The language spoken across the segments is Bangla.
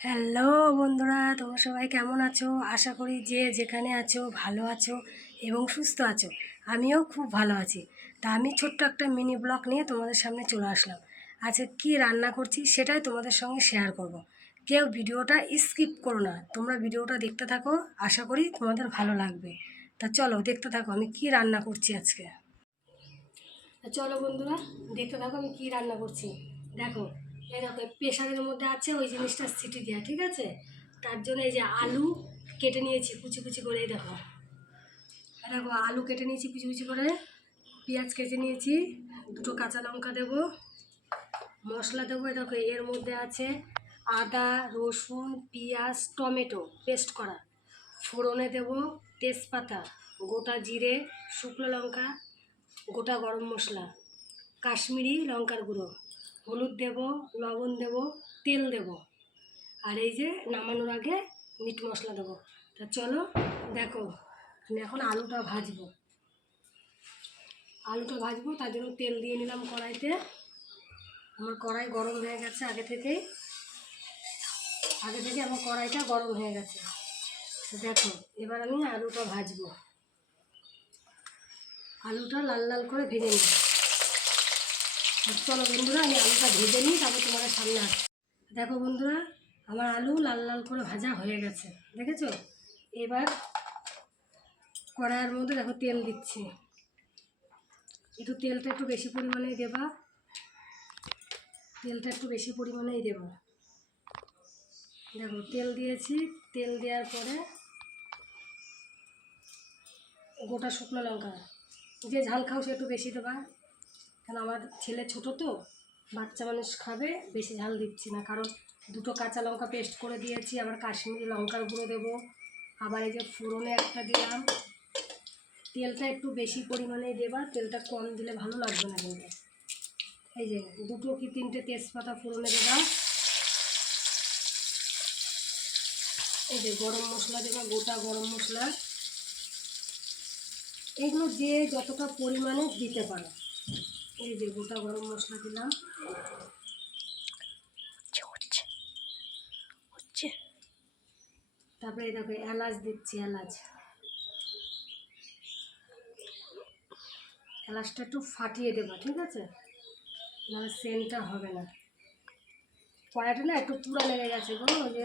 হ্যালো বন্ধুরা, তোমরা সবাই কেমন আছো? আশা করি যে যেখানে আছো ভালো আছো এবং সুস্থ আছো। আমিও খুব ভালো আছি। তা আমি ছোট্ট একটা মিনি ব্লগ নিয়ে তোমাদের সামনে চলে আসলাম। আজকে কি রান্না করছি সেটাই তোমাদের সঙ্গে শেয়ার করব। কেউ ভিডিওটা স্কিপ করো না, তোমরা ভিডিওটা দেখতে থাকো, আশা করি তোমাদের ভালো লাগবে। তা চলো দেখতে থাকো আমি কি রান্না করছি আজকে। চলো বন্ধুরা দেখতে থাকো আমি কি রান্না করছি। দেখো, এই দেখো প্রেশারের মধ্যে আছে ওই জিনিসটা সিটি দেওয়া, ঠিক আছে? তার জন্য এই যে আলু কেটে নিয়েছি কুচি কুচি করে, এই দেখো দেখো আলু কেটে নিয়েছি কুচি কুচি করে, পেঁয়াজ কেটে নিয়েছি, দুটো কাঁচা লঙ্কা দেবো, মশলা দেবো। এই দেখো এর মধ্যে আছে আদা রসুন পেঁয়াজ টমেটো পেস্ট করা, ফোড়নে দেবো তেজপাতা, গোটা জিরে, শুকনো লঙ্কা, গোটা গরম মশলা, কাশ্মীরি লঙ্কার গুঁড়ো, হলুদ দেব, লবণ দেব, তেল দেব, আর এই যে নামানোর আগে মিট মশলা দেবো। তা চলো দেখো আমি এখন আলুটা ভাজবো। তার জন্য তেল দিয়ে নিলাম কড়াইতে। আমার কড়াই গরম হয়ে গেছে আগে থেকে আমার কড়াইটা গরম হয়ে গেছে। দেখো এবার আমি আলুটা ভাজবো, আলুটা লাল লাল করে ভেজে নিই। চলো বন্ধুরা আমি আলুটা ভেজে নিই, তারপর তোমাদের সামনে আসি। দেখো বন্ধুরা আমার আলু লাল লাল করে ভাজা হয়ে গেছে, দেখেছো? এবার কড়াইয়ের মধ্যে দেখো তেল দিচ্ছি, তেলটা একটু বেশি পরিমাণেই দেবা, দেখো তেল দিয়েছি। তেল দেওয়ার পরে গোটা শুকনো লঙ্কা, যে ঝাল খাও সে একটু বেশি দেবা, কারণ আমার ছেলে ছোটো তো, বাচ্চা মানুষ খাবে, বেশি ঝাল দিচ্ছি না। কারণ দুটো কাঁচা লঙ্কা পেস্ট করে দিয়েছি, আবার কাশ্মীরি লঙ্কার গুঁড়ো দেবো, আবার এই যে ফোড়নে একটা দিলাম। তেলটা একটু বেশি পরিমাণেই দেবা, তেলটা কম দিলে ভালো লাগবে না কিন্তু। এই যে দুটো কি তিনটে তেজপাতা ফোড়নে দেবা, এই যে গরম মশলা দেবা, গোটা গরম মশলা, এগুলো যে যতটা পরিমাণে দিতে পারো। এই যে গোটা গরম মশলা দিলাম, তারপরে এই দেখো এলাচ দিচ্ছি, এলাচটা একটু ফাটিয়ে দেবা, ঠিক আছে? নাহলে সেন্টটা হবে না। কড়াইটা না একটু পুড়া লেগে গেছে গো, ওই যে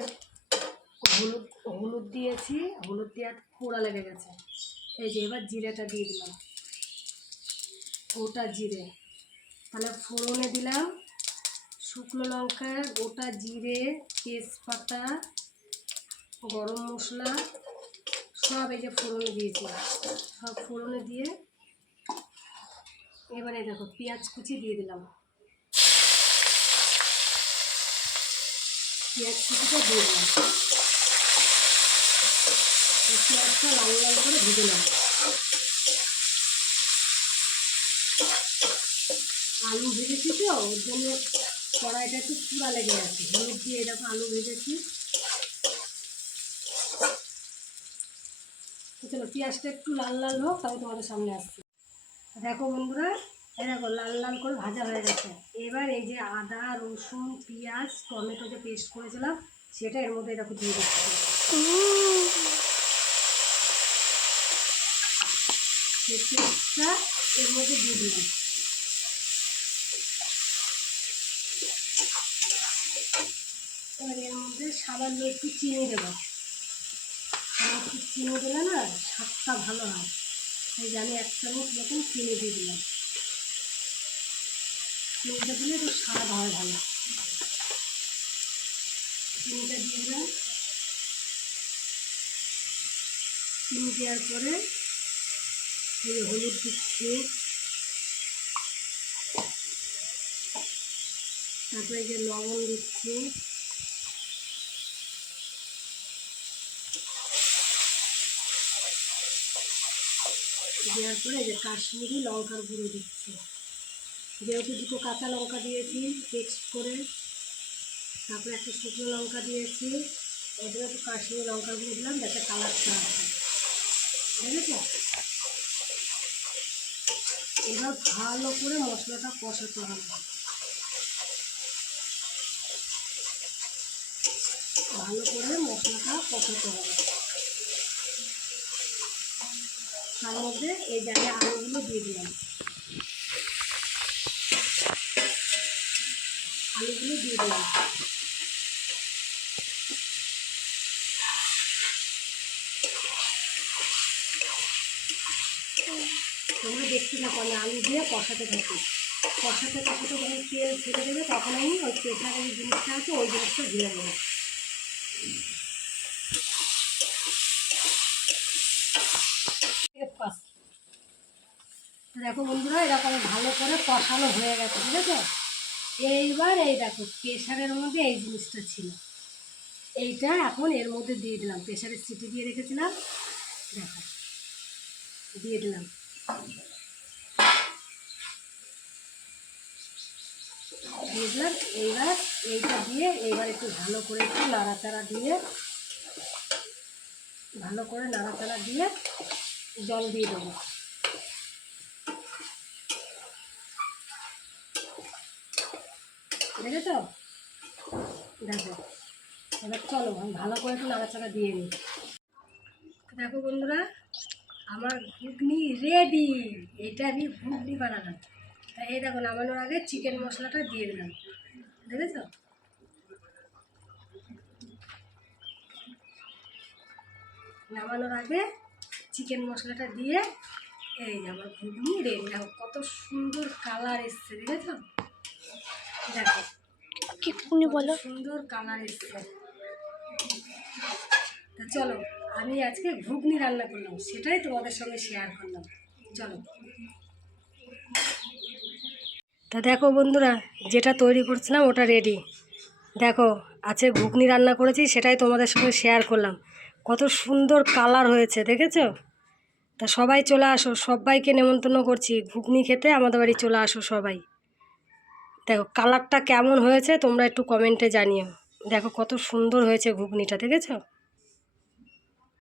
হলুদ দিয়েছি, হলুদ দেওয়ার পোড়া লেগে গেছে। এই যে এবার জিরেটা দিয়ে দিলাম, গোটা জিরে, তাহলে ফোড়নে দিলাম শুকনো লঙ্কা, গোটা জিরে, তেজপাতা, গরম মশলা, সব এই যে ফোড়নে দিয়েছি, সব ফোড়নে দিয়ে এবারে দেখো পেঁয়াজ কুচি দিয়ে দিলাম, পেঁয়াজ কুচিটা দিয়ে দিলাম, পেঁয়াজটা লাল লাল করে ভেজে নেব। আলু ভেজেছি তো ওর জন্য কড়াইটা একটু পুরা লেগে গেছে, হলুদ দিয়ে এরকম আলু ভেজেছি। চলো পেঁয়াজটা একটু লাল লাল হোক, তাহলে তোমাদের সামনে আসছি। দেখো বন্ধুরা, এই দেখো লাল লাল করে ভাজা হয়ে গেছে। এবার এই যে আদা রসুন পেঁয়াজ টমেটো যে পেস্ট করেছিলাম সেটা এর মধ্যে দেখো দিয়ে দিচ্ছি, পেস্টটা এর মধ্যে দিয়ে দিলাম। এবার এর মধ্যে সামান্য একটু চিনি দেবো, একটু চিনি দিলে না স্বাদটা ভালো হয়, তাই আমি 1 চামচ মতন চিনি দিয়ে দিলাম। চিনিটা দিলে একটু স্বাদ হয় ভালো, চিনিটা দিয়ে দিলাম। চিনি দেওয়ার পরে এই হলুদ দিচ্ছি, তারপরে এই যে লবণ দিচ্ছি, দেওয়ার পরে এই যে কাশ্মীরি লঙ্কার গুঁড়ো দিচ্ছি, যেহেতু দুটো কাঁচা লঙ্কা দিয়েছি পেস্ট করে, তারপরে একটা শুকনো লঙ্কা দিয়েছি, ওদের একটু কাশ্মীরি লঙ্কার গুঁড়ো দিলাম যাতে কালারটা আসে, বুঝেছো? এবার ভালো করে মশলাটা কষাতে হবে। ভালো করে মশলাটা কষাতে হবে। তার মধ্যে এই জায়গায় আলুগুলো দিয়ে দিলাম, আলুগুলো দিয়ে দিলাম। তোমরা দেখতে থাকো, আমি আলু দিয়ে কষাতে থাকি। কষাতে কষাতে যখন তেল ছেড়ে দেবে তখন আমি ওই প্রেশারের যে জিনিসটা আছে ওই জিনিসটা দিয়ে দেবো। দেখো বন্ধুরা, এরকম ভালো করে কষানো হয়ে গেছে, ঠিক আছে? এইবার এই দেখো প্রেশারের মধ্যে এই জিনিসটা ছিল, এইটা এখন এর মধ্যে দিয়ে দিলাম। প্রেশারের সিটি দিয়ে রেখেছিলাম, দেখো দিয়ে দিলাম। দিয়ে দিলাম। এইবার এইটা দিয়ে এইবার একটু ভালো করে একটু নাড়াচাড়া দিয়ে, ভালো করে নাড়াচাড়া দিয়ে জল দিয়ে দেবো। দেখেছো? দেখো, এবার চলো আমি ভালো করে একটু নাড়াচাড়া দিয়ে নিই। দেখো বন্ধুরা, আমার ঘুগনি রেডি। এটা আমি ঘুগনি বানালাম। তাই এই দেখো, নামানোর আগে চিকেন মশলাটা দিয়ে দিলাম, দেখেছো? নামানোর আগে চিকেন মশলাটা দিয়ে এই আমার ঘুগনি রেডি। দেখো কত সুন্দর কালার এসছে, দেখেছো? দেখো কি ঘুগনি বলো? সুন্দর কালার এসছে। তা চলো, আমি আজকে ঘুগনি রান্না করলাম, সেটাই তোমাদের সঙ্গে শেয়ার করলাম। চলো। তা দেখো বন্ধুরা, যেটা তৈরি করছিলাম ওটা রেডি। দেখো আছে ঘুগনি রান্না করেছি, সেটাই তোমাদের সঙ্গে শেয়ার করলাম। কত সুন্দর কালার হয়েছে, দেখেছো? তা সবাই চলে আসো, সবাইকে নেমন্তন্ন করছি ঘুগনি খেতে, আমাদের বাড়ি চলে আসো সবাই। দেখো কালারটা কেমন হয়েছে তোমরা একটু কমেন্টে জানিও। দেখো কত সুন্দর হয়েছে ঘুগনিটা, দেখেছো?